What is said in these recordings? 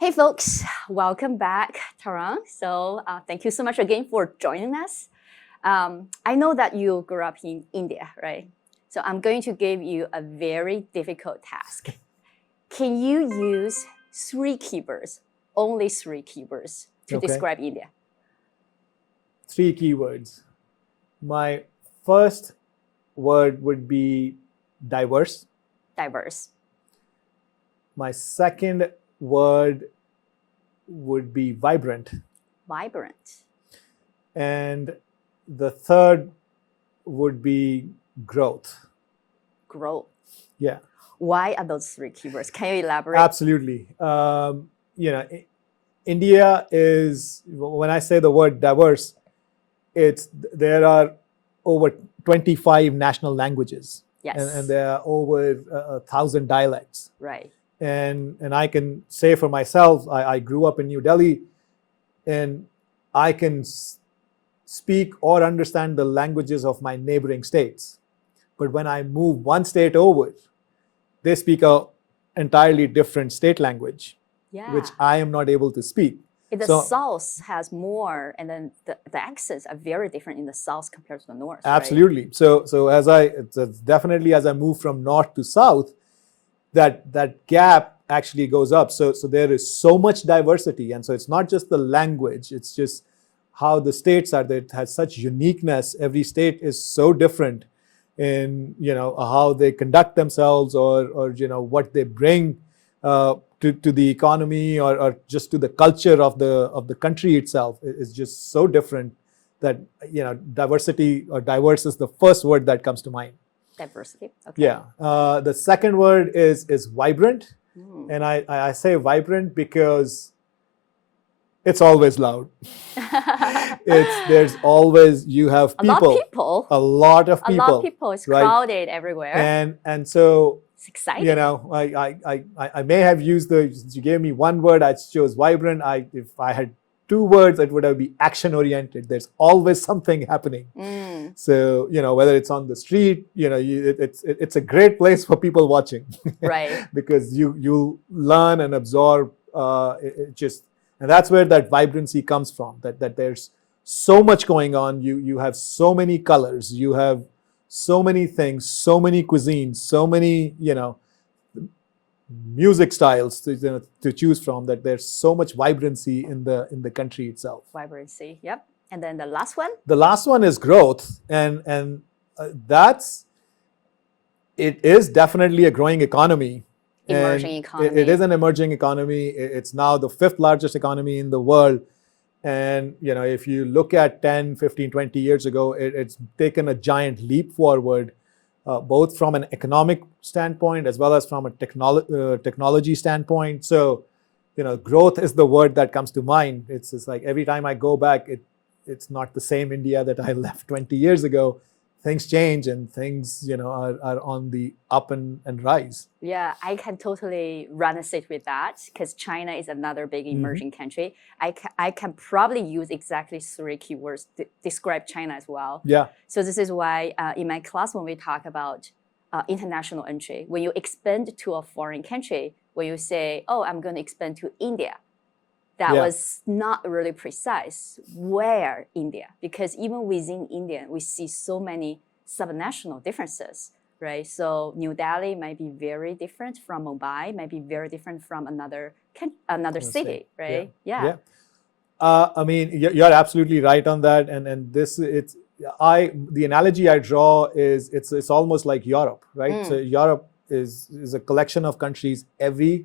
Hey folks, welcome back, Tarun. So thank you so much again for joining us. I know that you grew up in India, right? So I'm going to give you a very difficult task. Can you use three keywords, only three keywords to describe India? Three keywords. My first word would be diverse. Diverse. My second word would be vibrant. Vibrant. And the third would be growth. Growth. Yeah. Why are those three keywords? Can you elaborate? Absolutely. India is, when I say the word diverse, there are over 25 national languages. Yes. And there are over 1,000 dialects. Right. And I can say for myself, I grew up in New Delhi, and I can speak or understand the languages of my neighboring states. But when I move one state over, they speak an entirely different state language, which I am not able to speak. The South has more, and then the accents are very different in the South compared to the North. Absolutely. Right? So definitely as I move from North to South, that gap actually goes up. So there is so much diversity, and so it's not just the language; it's just how the states are. That has such uniqueness. Every state is so different in how they conduct themselves, or what they bring to the economy, or just to the culture of the country itself. Is just so different that diversity or diverse is the first word that comes to mind. Diversity. Okay. Yeah. The second word is vibrant, and I say vibrant because it's always loud. There's always, you have people, a lot of people. It's crowded everywhere. And so it's exciting. I may have used you gave me one word, I chose vibrant. If I had two words, it would have been action oriented. There's always something happening. So whether it's on the street, it's a great place for people watching. Right. Because you learn and absorb and that's where that vibrancy comes from. That there's so much going on. You have so many colors. You have so many things, so many cuisines, so many music styles to choose from, that there's so much vibrancy in the country itself. Vibrancy, yep. And then the last one? The last one is growth, and it is definitely a growing economy. Emerging economy. It is an emerging economy. It's now the 5th largest economy in the world. And if you look at 10, 15, 20 years ago, it's taken a giant leap forward. Both from an economic standpoint as well as from a technology standpoint. So, growth is the word that comes to mind. It's like every time I go back, it's not the same India that I left 20 years ago. Things change, and things are on the up and rise. Yeah, I can totally run a sit with that, because China is another big emerging country. I can probably use exactly 3 keywords to describe China as well. Yeah. So this is why in my class, when we talk about international entry, when you expand to a foreign country, when you say, oh, I'm going to expand to India, that was not really precise. Where India? Because even within India, we see so many subnational differences, right? So New Delhi might be very different from Mumbai, might be very different from another city, right? Yeah. I mean, you're absolutely right on that. And the analogy I draw is it's almost like Europe, right? So Europe is a collection of countries. Every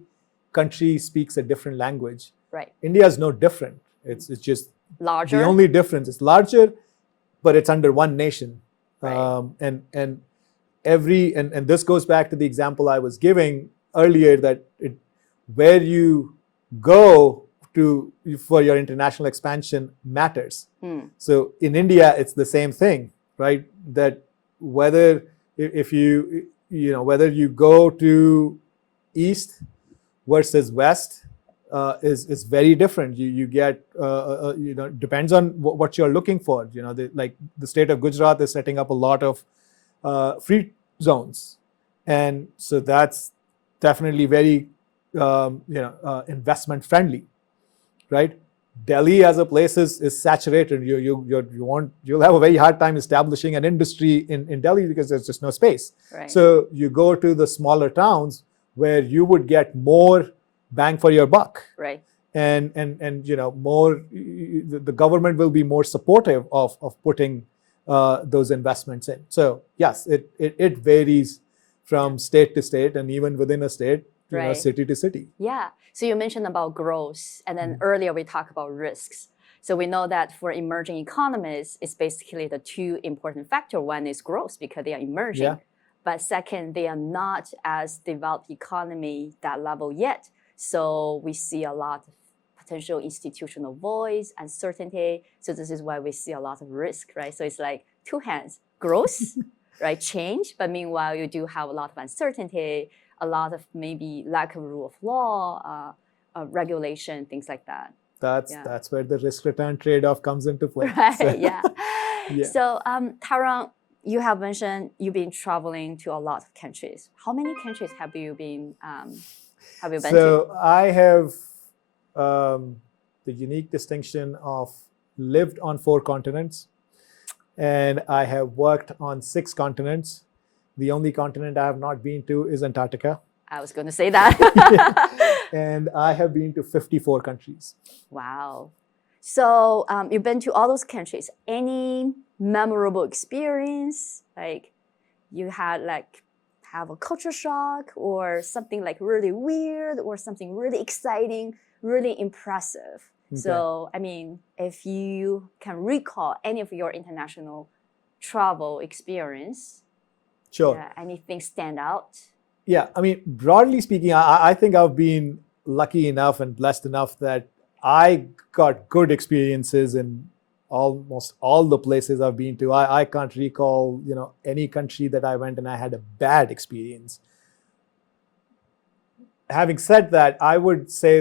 country speaks a different language. Right. India is no different. It's just larger. The only difference is larger, but it's under one nation. Right. And this goes back to the example I was giving earlier, that where you go for your international expansion matters. So in India, it's the same thing, right? That whether whether you go to east versus west, is very different. You get depends on what you're looking for. Like the state of Gujarat is setting up a lot of free zones, and so that's definitely very investment friendly, right? Delhi as a place is saturated. You'll have a very hard time establishing an industry in Delhi because there's just no space. Right. So you go to the smaller towns where you would get more bang for your buck. Right. And more, the government will be more supportive of putting those investments in. So yes, it varies from state to state, and even within a state, Right. city to city. Yeah. So you mentioned about growth, and then earlier we talked about risks. So we know that for emerging economies, it's basically the two important factors. One is growth because they are emerging. Yeah. But second, they are not as developed economy that level yet. So we see a lot of potential institutional voice, uncertainty. So this is why we see a lot of risk, right? So it's like two hands, growth, right? Change, but meanwhile, you do have a lot of uncertainty, a lot of maybe lack of rule of law, regulation, things like that. That's where the risk return trade-off comes into play. Right, So, yeah. So Tarun, you have mentioned you've been traveling to a lot of countries. How many countries have you been to? So I have the unique distinction of lived on 4 continents, and I have worked on 6 continents. The only continent I have not been to is Antarctica. I was going to say that. And I have been to 54 countries. Wow. So you've been to all those countries. Any memorable experience? Like you had have a culture shock or something like really weird or something really exciting, really impressive. Okay. So, I mean, if you can recall any of your international travel experience, sure. Anything stand out? Yeah, I mean, broadly speaking, I think I've been lucky enough and blessed enough that I got good experiences in almost all the places I've been to. I can't recall, any country that I went and I had a bad experience. Having said that, I would say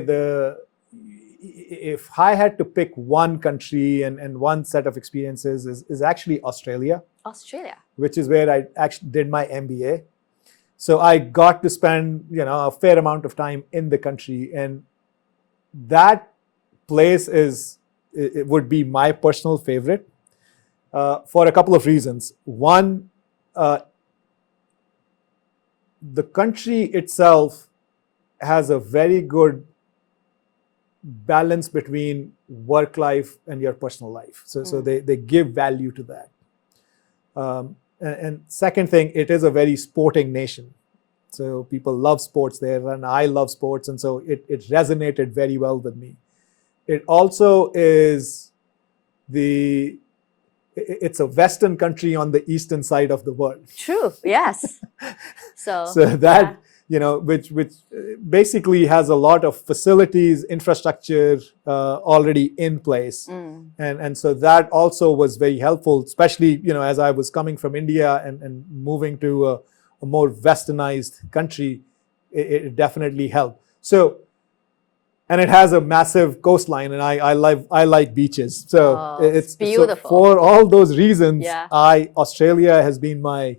if I had to pick one country and one set of experiences is actually Australia. Australia. Which is where I actually did my MBA. So I got to spend, a fair amount of time in the country, and that place it would be my personal favorite for a couple of reasons. One, the country itself has a very good balance between work life and your personal life. So they give value to that. And second thing, it is a very sporting nation. So people love sports there, and I love sports, and so it resonated very well with me. It also is it's a Western country on the eastern side of the world. True, yes. So that, which basically has a lot of facilities, infrastructure already in place. And so that also was very helpful, especially, as I was coming from India and moving to a more westernized country, it definitely helped. So, and it has a massive coastline, and I like beaches. So it's beautiful. So for all those reasons, Australia has been my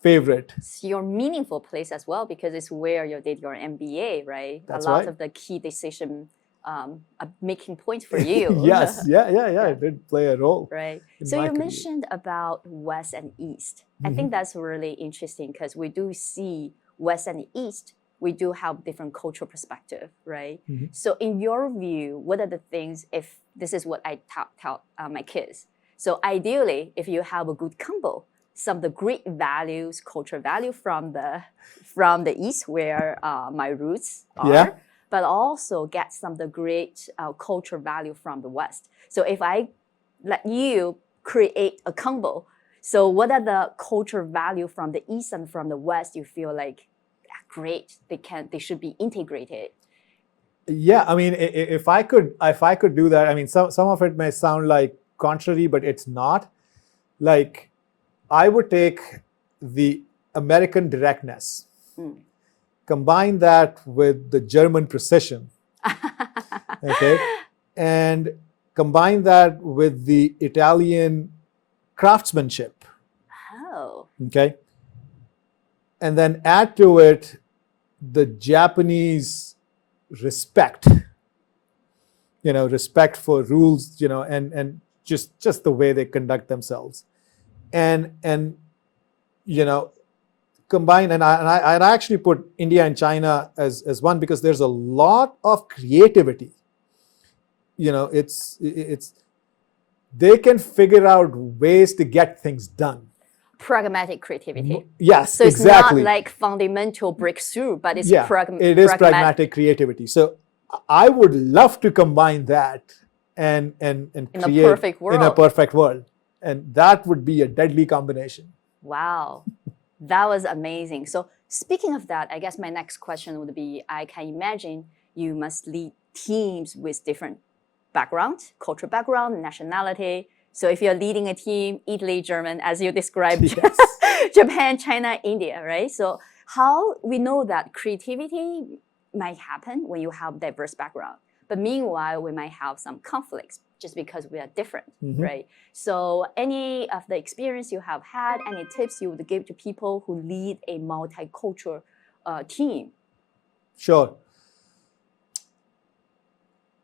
favorite. It's your meaningful place as well because it's where you did your MBA, right? That's a lot right. of the key decision making points for you. Yes, yeah, it did play a role. Right. So you mentioned about West and East. I think that's really interesting because we do see West and East, we do have different cultural perspective, right? So in your view, what are the things, if this is what I tell my kids? So ideally, if you have a good combo, some of the great values, cultural value from the East where my roots are, but also get some of the great cultural value from the West. So if I let you create a combo, so what are the cultural value from the East and from the West you feel like great, they should be integrated? Yeah, I mean, if I could do that, I mean, some of it may sound like contrary, but it's not. Like, I would take the American directness, combine that with the German precision, okay, and combine that with the Italian craftsmanship. Oh. Okay. And then add to it the Japanese respect, respect for rules, and just the way they conduct themselves. And combine, and I actually put India and China as one, because there's a lot of creativity. It's they can figure out ways to get things done. Pragmatic creativity. Yes, so it's exactly. not like fundamental breakthrough, but it's it is pragmatic creativity. So I would love to combine that and create in a perfect world, and that would be a deadly combination. Wow, that was amazing. So speaking of that, I guess my next question would be, I can imagine you must lead teams with different background, cultural background, nationality. So if you're leading a team, Italy, German, as you described, yes. Japan, China, India, right? So how we know that creativity might happen when you have diverse background, but meanwhile, we might have some conflicts just because we are different, right? So any of the experience you have had, any tips you would give to people who lead a multicultural team? Sure.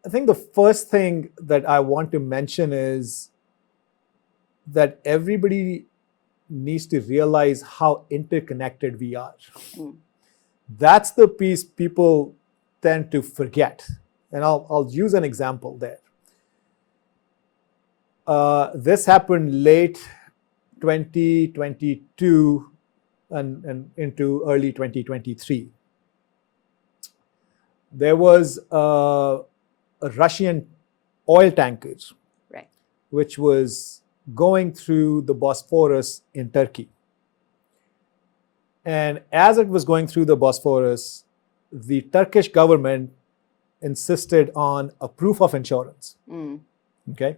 I think the first thing that I want to mention is that everybody needs to realize how interconnected we are. That's the piece people tend to forget. And I'll use an example there. This happened late 2022 and into early 2023. There was a Russian oil tanker, right, which was going through the Bosphorus in Turkey. And as it was going through the Bosphorus, the Turkish government insisted on a proof of insurance. Okay.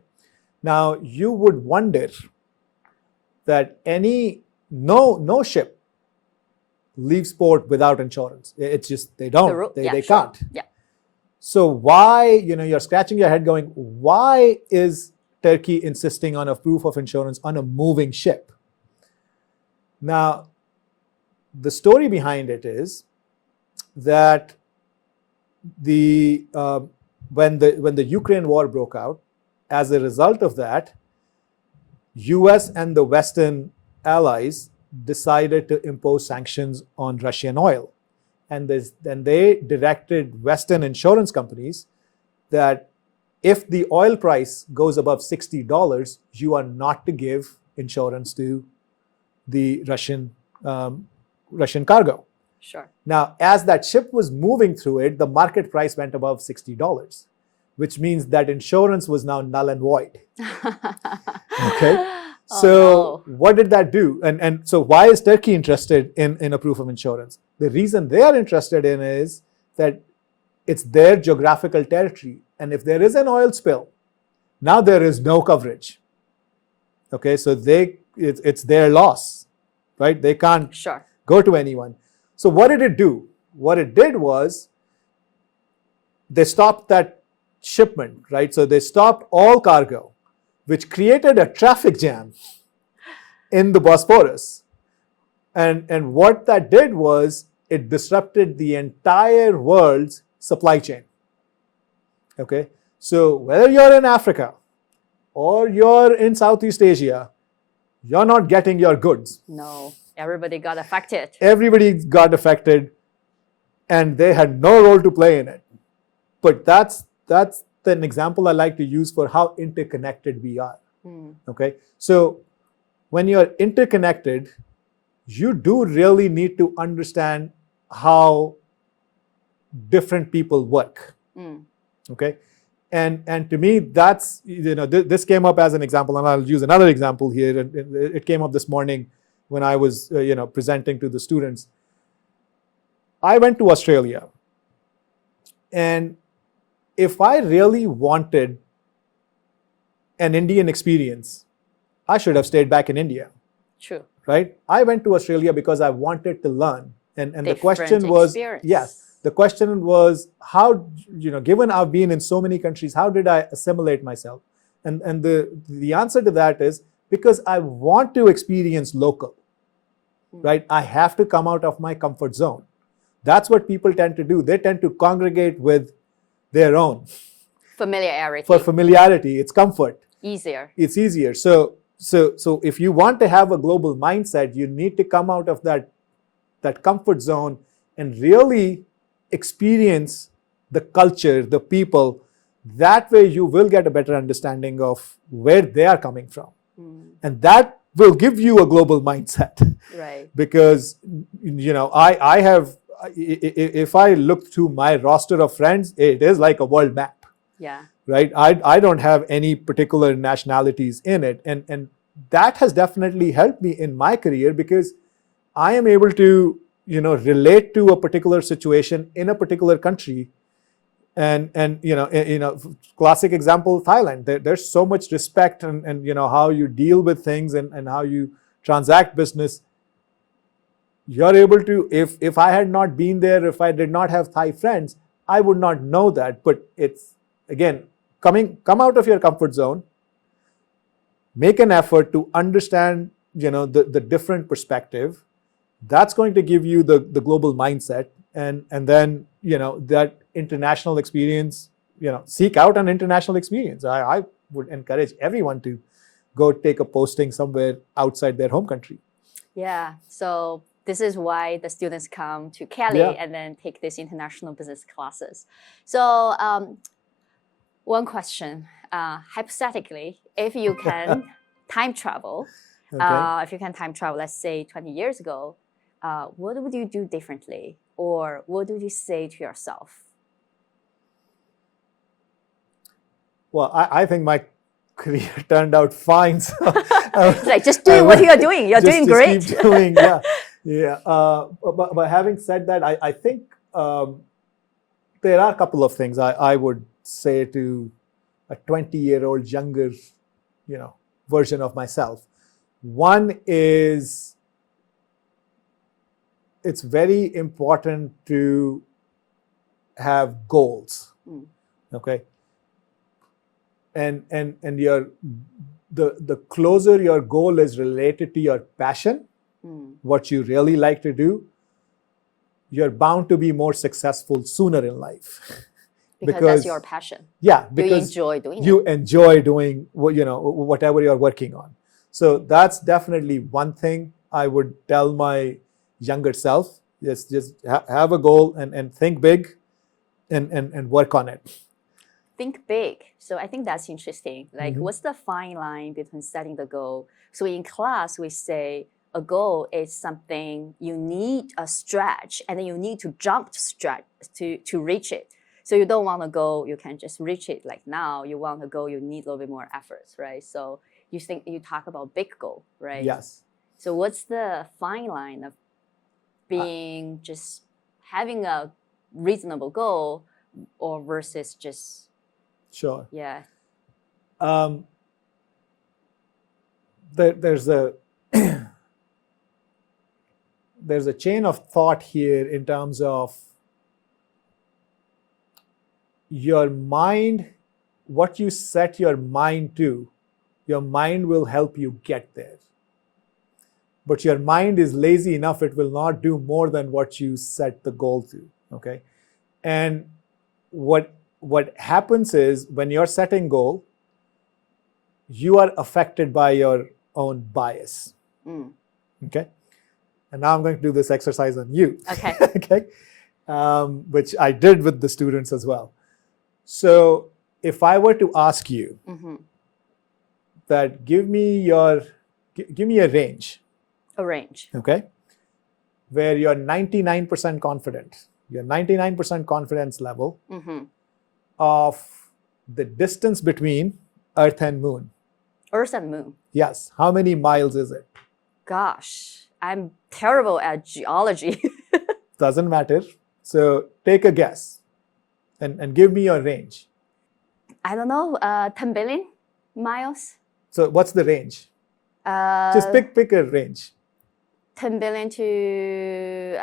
Now you would wonder that no ship leaves port without insurance. It's just they don't. They can't. Yeah. So why, you're scratching your head going, why is Turkey insisting on a proof of insurance on a moving ship? Now, the story behind it is that when the Ukraine war broke out, as a result of that, US and the Western allies decided to impose sanctions on Russian oil. And then they directed Western insurance companies that if the oil price goes above $60, you are not to give insurance to the Russian cargo. Sure. Now, as that ship was moving through it, the market price went above $60, which means that insurance was now null and void. Okay. So what did that do? And so why is Turkey interested in a proof of insurance? The reason they are interested in is that it's their geographical territory. And if there is an oil spill, now there is no coverage. Okay, so it's their loss, right? They can't go to anyone. So what did it do? What it did was they stopped that shipment, right? So they stopped all cargo, which created a traffic jam in the Bosphorus. And what that did was it disrupted the entire world's supply chain. Okay, so whether you're in Africa or you're in Southeast Asia, you're not getting your goods. No, everybody got affected. Everybody got affected, and they had no role to play in it. But that's an example I like to use for how interconnected we are. Okay, so when you're interconnected, you do really need to understand how different people work. Okay, and to me, that's, this came up as an example, and I'll use another example here. And it came up this morning when I was presenting to the students. I went to Australia, and if I really wanted an Indian experience, I should have stayed back in India. True. Right? I went to Australia because I wanted to learn. And the question was, yes, the question was, how, given I've been in so many countries, how did I assimilate myself? And the answer to that is because I want to experience local, right? I have to come out of my comfort zone. That's what people tend to do. They tend to congregate with their own. Familiarity. For familiarity, it's comfort. Easier. It's easier. So if you want to have a global mindset, you need to come out of that comfort zone and really experience the culture, the people. That way you will get a better understanding of where they are coming from. And that will give you a global mindset. Right. Because, I have, if I look through my roster of friends, it is like a world map. Yeah. Right? I don't have any particular nationalities in it. And that has definitely helped me in my career, because I am able to, relate to a particular situation in a particular country. And classic example, Thailand. There's so much respect and how you deal with things and how you transact business. You're able to, if I had not been there, if I did not have Thai friends, I would not know that. But it's, again, come out of your comfort zone, make an effort to understand, the different perspective. That's going to give you the global mindset. And then, that international experience, seek out an international experience. I would encourage everyone to go take a posting somewhere outside their home country. Yeah. So this is why the students come to Kelley and then take these international business classes. So one question, hypothetically, if you can time travel, let's say 20 years ago, what would you do differently? Or what would you say to yourself? Well, I think my career turned out fine. So like, just doing what you're doing. You're doing great. Just keep doing, yeah. But having said that, I think there are a couple of things I would say to a 20-year-old younger, version of myself. One is, it's very important to have goals. Okay. And the closer your goal is related to your passion, what you really like to do, you're bound to be more successful sooner in life. Because that's your passion. Yeah, because you enjoy doing you enjoy doing whatever you're working on. So that's definitely one thing I would tell my younger self. Just have a goal and think big and work on it. Think big. So I think that's interesting. Like, what's the fine line between setting the goal? So in class, we say a goal is something you need a stretch, and then you need to jump to stretch to reach it. So you don't want to go, you can just reach it like now. You want to go, you need a little bit more efforts, right? So you talk about big goal, right? Yes. So what's the fine line of being just having a reasonable goal or versus just... Sure. Yeah. There's a there's a chain of thought here in terms of your mind, what you set your mind to, your mind will help you get there. But your mind is lazy enough, it will not do more than what you set the goal to, okay? And what happens is, when you're setting goal, you are affected by your own bias, okay? And now I'm going to do this exercise on you, okay? Okay, which I did with the students as well. So if I were to ask you that, give me a range. A range. Okay, where you're 99% confident, your 99% confidence level of the distance between Earth and Moon. Earth and Moon. Yes. How many miles is it? Gosh, I'm terrible at geology. Doesn't matter. So take a guess and give me your range. I don't know, 10 billion miles. So what's the range? Just pick a range. 10 billion to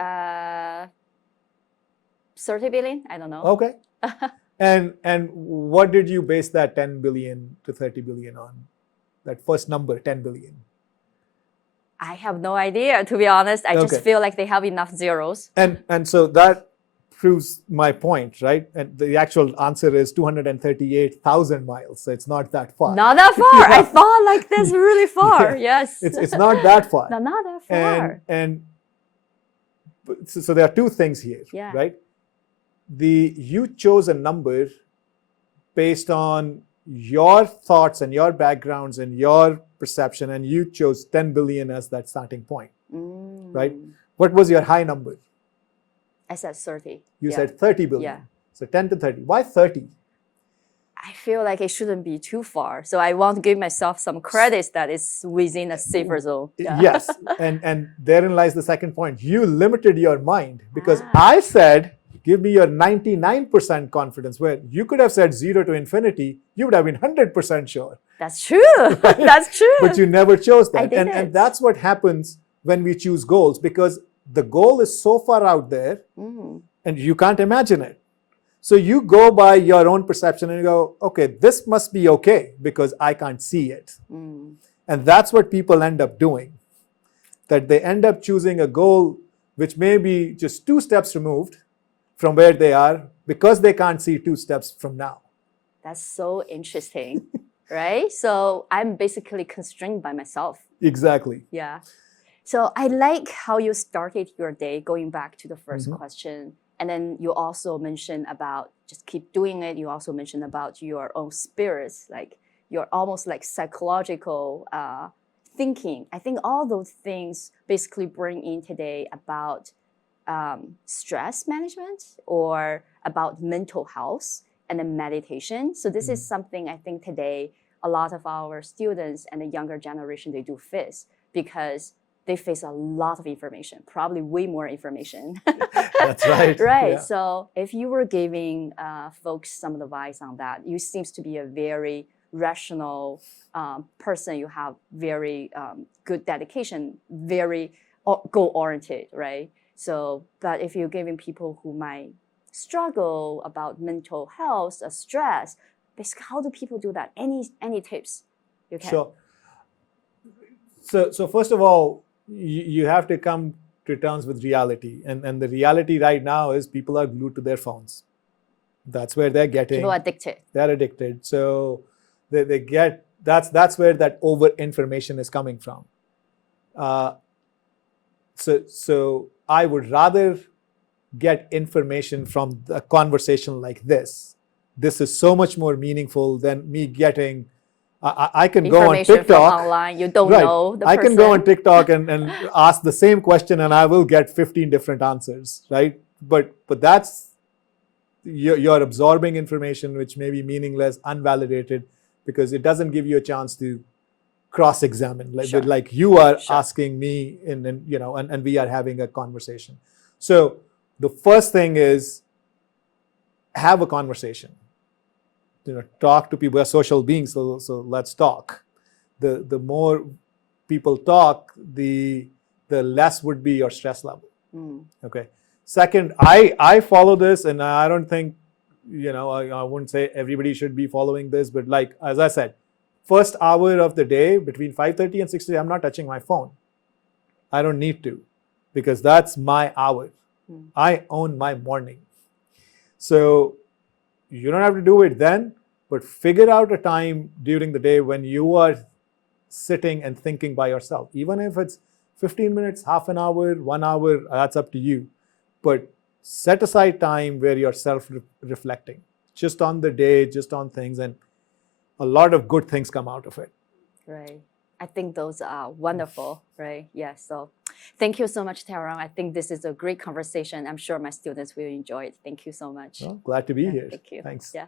30 billion? I don't know. Okay. And what did you base that 10 billion to 30 billion on? That first number, 10 billion. I have no idea, to be honest. I just feel like they have enough zeros. And so that proves my point, right? And the actual answer is 238,000 miles. So it's not that far. Not that far. I thought like this really far. Yes. It's not that far. No, not that far. And so there are two things here, right? You chose a number based on your thoughts and your backgrounds and your perception, and you chose 10 billion as that starting point, right? What was your high number? I said 30. You said 30 billion. Yeah. So 10 to 30. Why 30? I feel like it shouldn't be too far. So I want to give myself some credits that is within a safer zone. Yeah. Yes. And therein lies the second point. You limited your mind because I said, give me your 99% confidence, where you could have said 0 to infinity. You would have been 100% sure. That's true. Right? That's true. But you never chose that. I didn't. And that's what happens when we choose goals, because the goal is so far out there and you can't imagine it. So you go by your own perception and you go, okay, this must be okay because I can't see it. And that's what people end up doing. That they end up choosing a goal which may be just 2 steps removed from where they are because they can't see 2 steps from now. That's so interesting, right? So I'm basically constrained by myself. Exactly. Yeah. So I like how you started your day, going back to the first question. And then you also mentioned about just keep doing it. You also mentioned about your own spirits, like your almost like psychological thinking. I think all those things basically bring in today about stress management or about mental health and then meditation. So this is something I think today a lot of our students and the younger generation, they do face because they face a lot of information, probably way more information. That's right. Right. Yeah. So if you were giving folks some advice on that, you seems to be a very rational person. You have very good dedication, very goal-oriented, right? So, but if you're giving people who might struggle about mental health or stress, basically, how do people do that? Any tips you can? Sure. So first of all, you have to come to terms with reality. And the reality right now is people are glued to their phones. That's where they're getting. People are addicted. They're addicted. So they get, that's where that over information is coming from. So I would rather get information from a conversation like this. This is so much more meaningful than me getting. I can go on TikTok. From online, you don't know the person. I can go on TikTok and ask the same question and I will get 15 different answers, right? But that's, you're absorbing information which may be meaningless, unvalidated, because it doesn't give you a chance to cross-examine, like you are asking me, and we are having a conversation. So the first thing is have a conversation. Talk to people. We're social beings, so let's talk. The more people talk, the less would be your stress level. Okay. Second, I follow this, and I don't think, I wouldn't say everybody should be following this, but like, as I said, first hour of the day between 5:30 and 6:30, I'm not touching my phone. I don't need to, because that's my hour. I own my morning. So you don't have to do it then, but figure out a time during the day when you are sitting and thinking by yourself. Even if it's 15 minutes, half an hour, 1 hour, that's up to you. But set aside time where you're self-reflecting, just on the day, just on things, and a lot of good things come out of it. Right. I think those are wonderful, right? Yeah. So thank you so much, Tarun. I think this is a great conversation. I'm sure my students will enjoy it. Thank you so much. Well, glad to be here. Thank you. Thanks. Yeah.